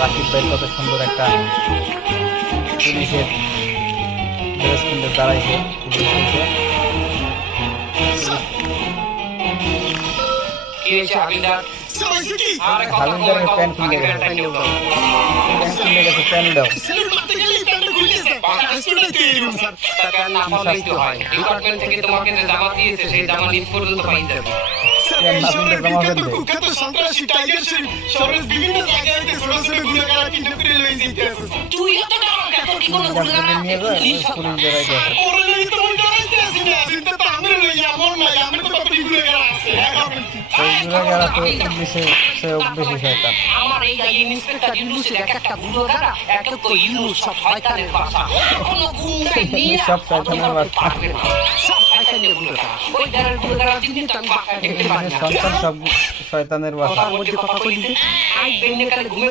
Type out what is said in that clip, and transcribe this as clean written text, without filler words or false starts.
রাকিব ভাই কত সুন্দর একটা পুলিশের ড্রেস কিনতে দাঁড়াইছে পুলিশ হয়েছে। হাবিলদারের প্যান্ট খুলে গেছে, প্যান্ট খুলে গেছে, প্যান্ট দাও। ডিপার্টমেন্ট থেকে তোমাকে যে জামা দিয়েছে সেই জামা নিজ পর্যন্ত পাই যাবে। সন্ত্রাসী টাইগার শরীফ শহরের বিভিন্ন জায়গায় ছোট ছোট গুন্ডারা কিডন্যাপ করে লয়ে যাইতেছে। তুই এত ডারো কেন? তুই কোন গুন্ডা নিয়ে যায় পুলিশ বেড়াই গেছে। ওরে তো ডরাইতেছি না, চিন্তা তো আমরা লই আমর নাই, আমরা তো কত গুন্ডারা আছে। এই গুন্ডারা তো পুলিশে সে বেশি শয়তান। আমার এই যে ইন্সপেক্টর ইউনুসের একটা গুন্ডারা এক তো ইউনুস সব শয়তানের বাসা। কোন গুন্ডা নিয়ে সব শয়তানের বাসা। সব শয়তানের গুন্ডা। ওই দাঁড়ার গুন্ডারা দিন তো আমি বাসা দেখতে পারি না। সন্তান সব শয়তানের বাসা। কথার মধ্যে কথা কইলি যে আই বেন্নে কালে ঘুমে